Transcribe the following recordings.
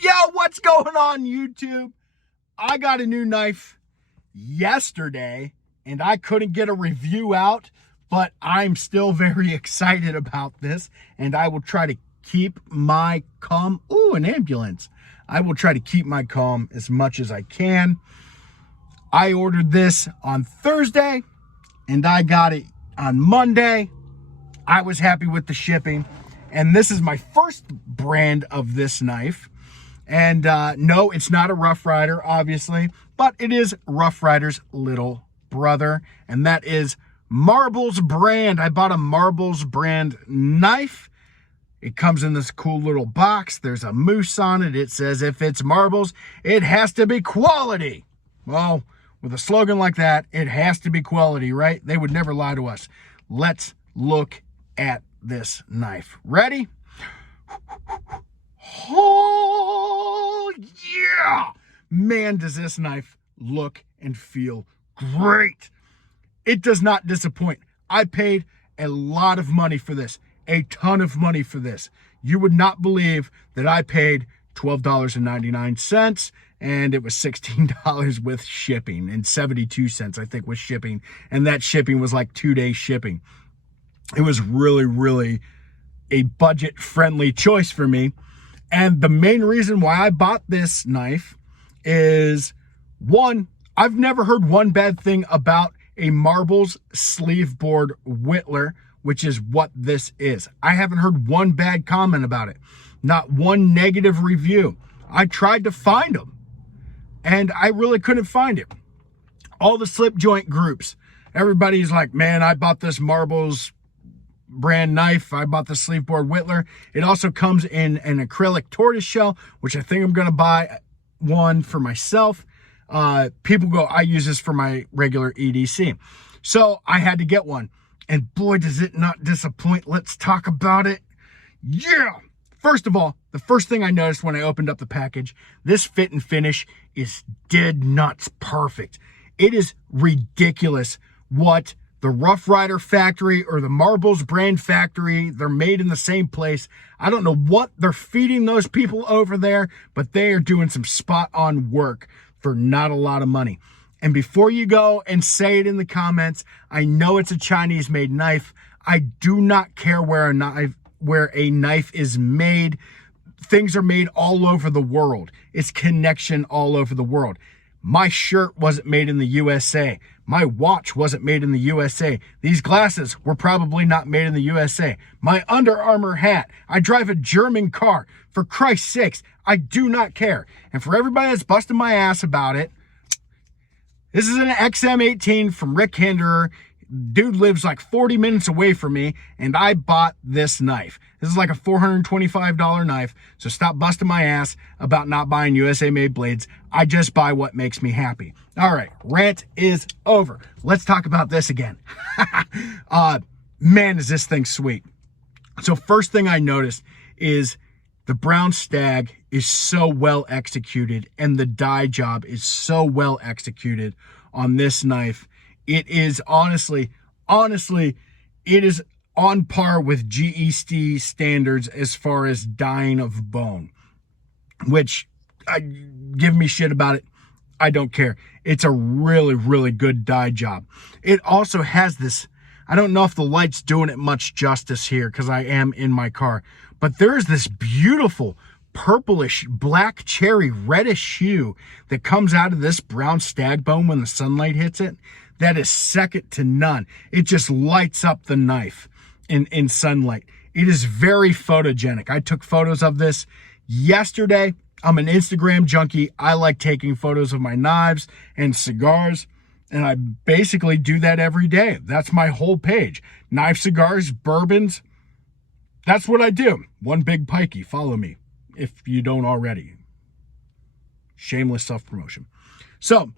Yo, what's going on, YouTube? I got a new knife yesterday, and I couldn't get a review out, but I'm still very excited about this, and I will try to keep my calm. Ooh, an ambulance. I will try to keep my calm as much as I can. I ordered this on Thursday, and I got it on Monday. I was happy with the shipping, and this is my first brand of this knife. And no, it's not a Rough Rider, obviously, but it is Rough Rider's little brother, and that is Marbles brand. I bought a Marbles brand knife. It comes in this cool little box. There's a moose on it. It says, if it's Marbles, it has to be quality. Well, with a slogan like that, it has to be quality, right? They would never lie to us. Let's look at this knife. Ready? Oh, yeah! Man, does this knife look and feel great. It does not disappoint. I paid a lot of money for this, a ton of money for this. You would not believe that I paid $12.99, and it was $16 with shipping, and 72 cents, I think, was shipping, and that shipping was like 2-day shipping. It was really, really a budget-friendly choice for me. And the main reason why I bought this knife is, one, I've never heard one bad thing about a Marbles sleeve board Whittler, which is what this is. I haven't heard one bad comment about it. Not one negative review. I tried to find them, and I really couldn't find it. All the slip joint groups, everybody's like, man, I bought this Marbles brand knife. I bought the sleeve board Whittler. It also comes in an acrylic tortoise shell, which I think I'm going to buy one for myself. People go, I use this for my regular EDC. So I had to get one. And boy, does it not disappoint. Let's talk about it. Yeah. First of all, the first thing I noticed when I opened up the package, this fit and finish is dead nuts perfect. It is ridiculous what the Rough Rider factory or the Marbles brand factory, they're made in the same place. I don't know what they're feeding those people over there, but they are doing some spot on work for not a lot of money. And before you go and say it in the comments, I know it's a Chinese made knife. I do not care where a knife is made. Things are made all over the world. It's connection all over the world. My shirt wasn't made in the USA. My watch wasn't made in the USA. These glasses were probably not made in the USA. My Under Armour hat. I drive a German car. For Christ's sakes, I do not care. And for everybody that's busting my ass about it, this is an XM18 from Rick Hinderer. Dude lives like 40 minutes away from me, and I bought this knife. This is like a $425 knife, so stop busting my ass about not buying USA-made blades. I just buy what makes me happy. All right, rant is over. Let's talk about this again. Man, is this thing sweet. So first thing I noticed is the brown stag is so well executed, and the die job is so well executed on this knife. It is honestly, it is on par with GEC standards as far as dyeing of bone, which give me shit about it. I don't care. It's a really, really good dye job. It also has this, I don't know if the light's doing it much justice here because I am in my car, but there's this beautiful purplish, black cherry, reddish hue that comes out of this brown stag bone when the sunlight hits it. That is second to none. It just lights up the knife in sunlight. It is very photogenic. I took photos of this yesterday. I'm an Instagram junkie. I like taking photos of my knives and cigars, and I basically do that every day. That's my whole page. Knife, cigars, bourbons. That's what I do. One big pikey. Follow me if you don't already. Shameless self-promotion. So,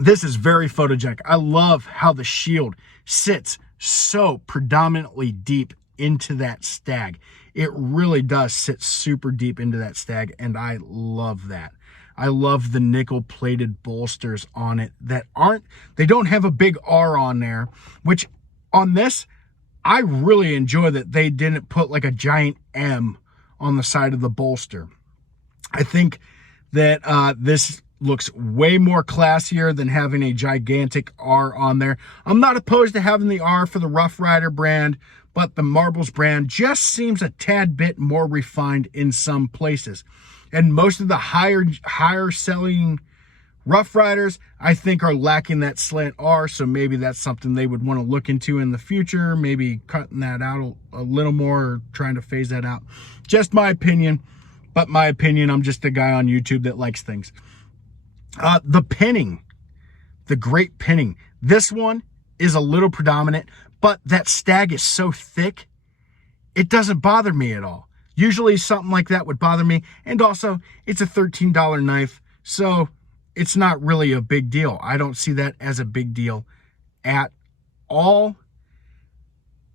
this is very photogenic. I love how the shield sits so predominantly deep into that stag. It really does sit super deep into that stag, and I love that. I love the nickel-plated bolsters on it that they don't have a big R on there, which on this, I really enjoy that they didn't put like a giant M on the side of the bolster. I think that this looks way more classier than having a gigantic R on there. I'm not opposed to having the R for the Rough Rider brand, but the Marbles brand just seems a tad bit more refined in some places. And most of the higher selling Rough Riders, I think, are lacking that slant R, so maybe that's something they would want to look into in the future, maybe cutting that out a little more or trying to phase that out. Just my opinion, but my opinion, I'm just a guy on YouTube that likes things. The pinning, the great pinning. This one is a little predominant, but that stag is so thick, it doesn't bother me at all. Usually something like that would bother me, and also, it's a $13 knife, so it's not really a big deal. I don't see that as a big deal at all.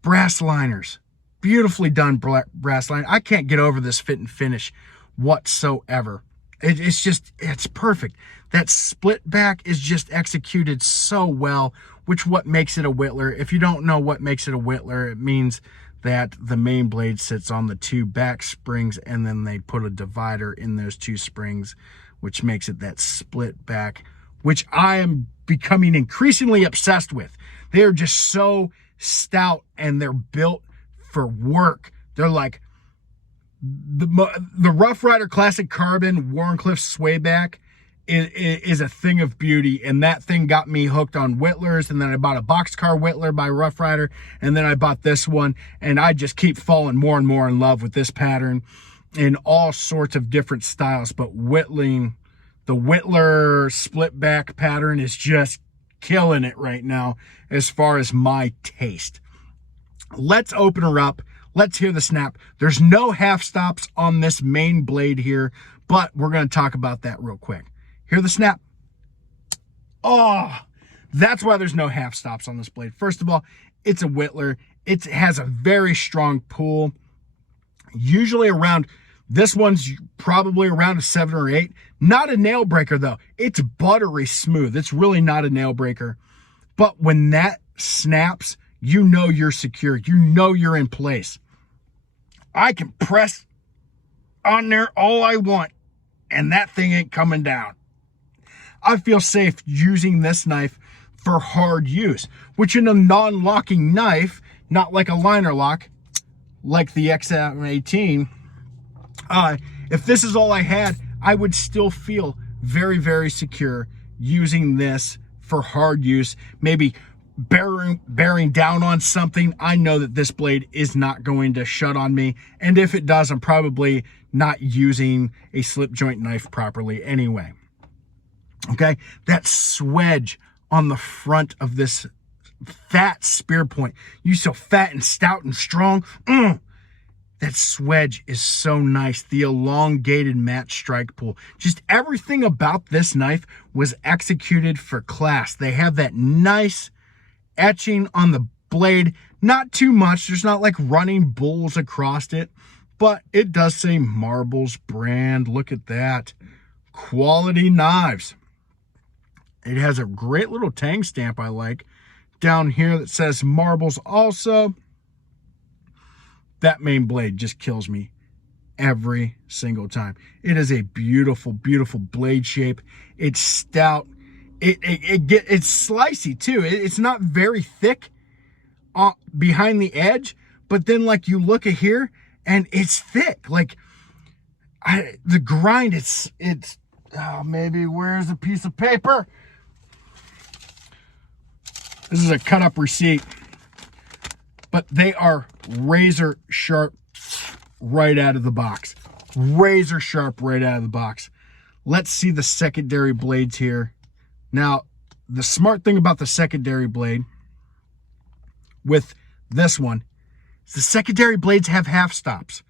Brass liners. Beautifully done brass line. I can't get over this fit and finish whatsoever. It's perfect. That split back is just executed so well, which what makes it a Whittler. If you don't know what makes it a Whittler, it means that the main blade sits on the two back springs and then they put a divider in those two springs, which makes it that split back, which I am becoming increasingly obsessed with. They are just so stout and they're built for work. They're like the Rough Rider Classic Carbon Warncliffe swayback is a thing of beauty, and that thing got me hooked on Whittlers. And then I bought a boxcar Whittler by Rough Rider, and then I bought this one, and I just keep falling more and more in love with this pattern in all sorts of different styles. But whittling, the Whittler split back pattern is just killing it right now as far as my taste. Let's open her up. Let's hear the snap. There's no half stops on this main blade here, but we're going to talk about that real quick. Hear the snap. Oh, that's why there's no half stops on this blade. First of all, it's a Whittler. It has a very strong pull. Usually around, this one's probably around a 7 or 8. Not a nail breaker though. It's buttery smooth. It's really not a nail breaker. But when that snaps, you know you're secure. You know you're in place. I can press on there all I want, and that thing ain't coming down. I feel safe using this knife for hard use, which in a non-locking knife, not like a liner lock, like the XM18, if this is all I had, I would still feel very, very secure using this for hard use, maybe bearing down on something. I know that this blade is not going to shut on me, and if it does, I'm probably not using a slip joint knife properly anyway. Okay, that swedge on the front of this fat spear point, you so fat and stout and strong. That swedge is so nice. The elongated match strike pull, just everything about this knife was executed for class. They have that nice etching on the blade, not too much. There's not like running bulls across it, but it does say Marbles brand. Look at that. Quality knives. It has a great little tang stamp I like down here that says Marbles also. That main blade just kills me every single time. It is a beautiful, beautiful blade shape. It's stout. It's slicey too. It's not very thick behind the edge, but then like you look at here and it's thick. Like the grind, it's maybe where's a piece of paper? This is a cut up receipt, but they are razor sharp right out of the box. Razor sharp right out of the box. Let's see the secondary blades here. Now, the smart thing about the secondary blade with this one is the secondary blades have half stops.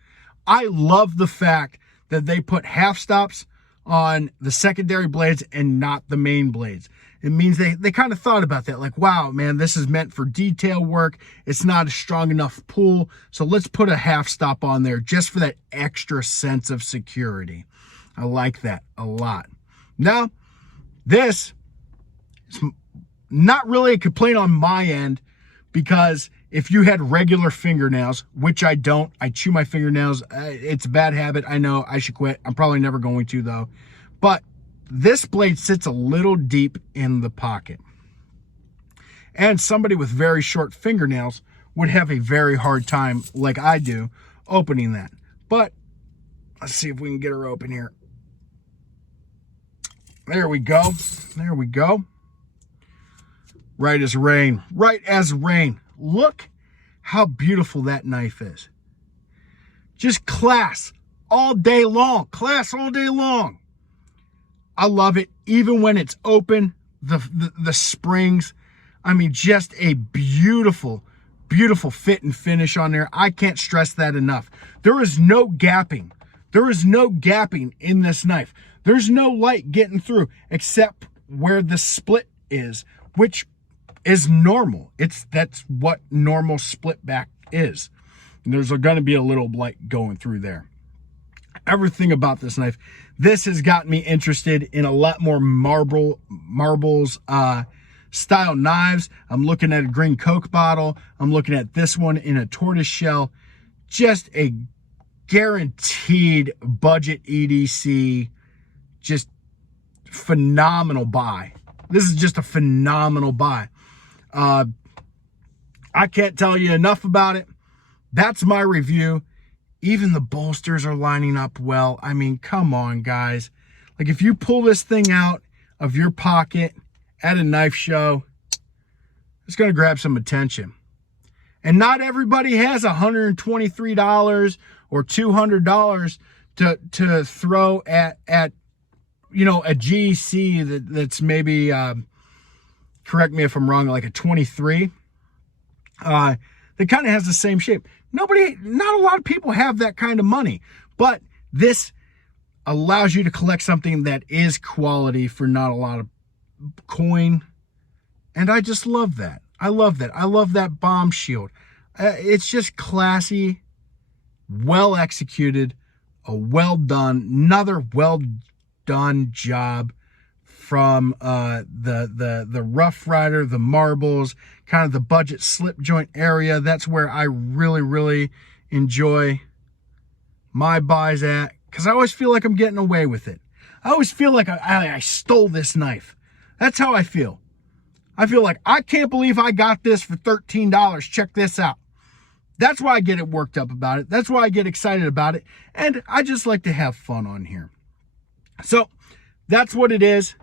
I love the fact that they put half stops on the secondary blades and not the main blades. It means they kind of thought about that. Like, wow, man, this is meant for detail work. It's not a strong enough pull. So let's put a half stop on there just for that extra sense of security. I like that a lot. Now, this is not really a complaint on my end because if you had regular fingernails, which I don't, I chew my fingernails. It's a bad habit. I know I should quit. I'm probably never going to though. But this blade sits a little deep in the pocket. And somebody with very short fingernails would have a very hard time, like I do, opening that. But let's see if we can get her open here. There we go. There we go. Right as rain. Right as rain. Look how beautiful that knife is. Just class all day long. Class all day long. I love it. Even when it's open, the springs. I mean, just a beautiful, beautiful fit and finish on there. I can't stress that enough. There is no gapping. There is no gapping in this knife. There's no light getting through except where the split is, which is normal. That's what normal split back is. And there's going to be a little light going through there. Everything about this knife, this has gotten me interested in a lot more marbles style knives. I'm looking at a green Coke bottle. I'm looking at this one in a tortoise shell. Just a guaranteed budget EDC, just phenomenal buy. This is just a phenomenal buy. I can't tell you enough about it. That's my review. Even the bolsters are lining up well. I mean, come on, guys. Like, if you pull this thing out of your pocket at a knife show, it's going to grab some attention. And not everybody has $123 or $200 to throw at you know, a GEC that's maybe, correct me if I'm wrong, like a 23. That kind of has the same shape. Not a lot of people have that kind of money, but this allows you to collect something that is quality for not a lot of coin. And I just love that. I love that. I love that bomb shield. It's just classy, well executed, another well done job from the Rough Rider, the marbles, kind of the budget slip joint area. That's where I really enjoy my buys at, because I always feel like I'm getting away with it. I always feel like I stole this knife. That's how I feel. I feel like, I can't believe I got this for $13. Check this out. That's why I get it worked up about it. That's why I get excited about it. And I just like to have fun on here. So that's what it is.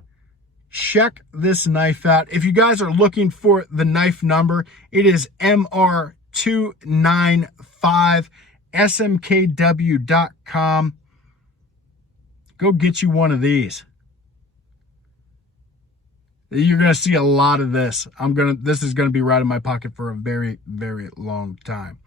Check this knife out. If you guys are looking for the knife number, it is MR295, smkw.com. Go get you one of these. You're going to see a lot of this. This is going to be right in my pocket for a very long time.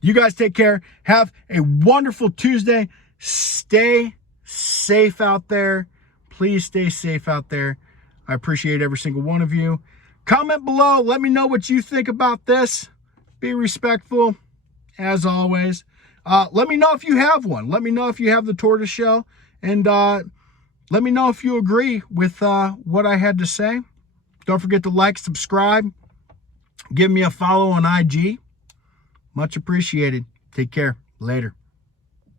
You guys take care. Have a wonderful Tuesday. Stay safe out there. Please stay safe out there. I appreciate every single one of you. Comment below. Let me know what you think about this. Be respectful, as always. Let me know if you have one. Let me know if you have the tortoise shell. And let me know if you agree with what I had to say. Don't forget to like, subscribe. Give me a follow on IG. Much appreciated. Take care. Later.